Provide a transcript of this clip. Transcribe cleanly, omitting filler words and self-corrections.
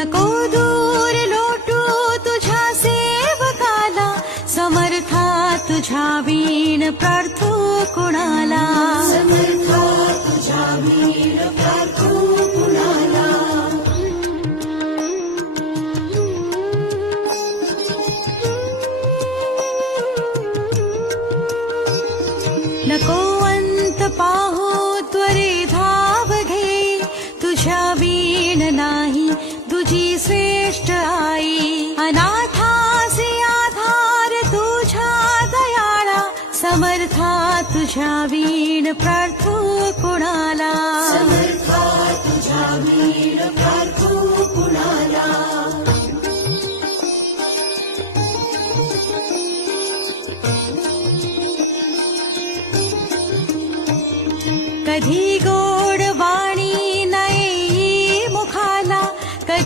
नको दूर लोटू तुझ्या सेवकाला, समर्था तुझ्या वीण प्रार्थू कुणाला, समर्था तुझ्या वीण प्रार्थू कुणाला. नको अंत पाहू त्वरे धाव घे, तुझ्या वीण नाही तुझी श्रेष्ठ आई. अनाथासी आधार तुझ्या दयाळा, समर्था तुझ्या वीण प्रार्थना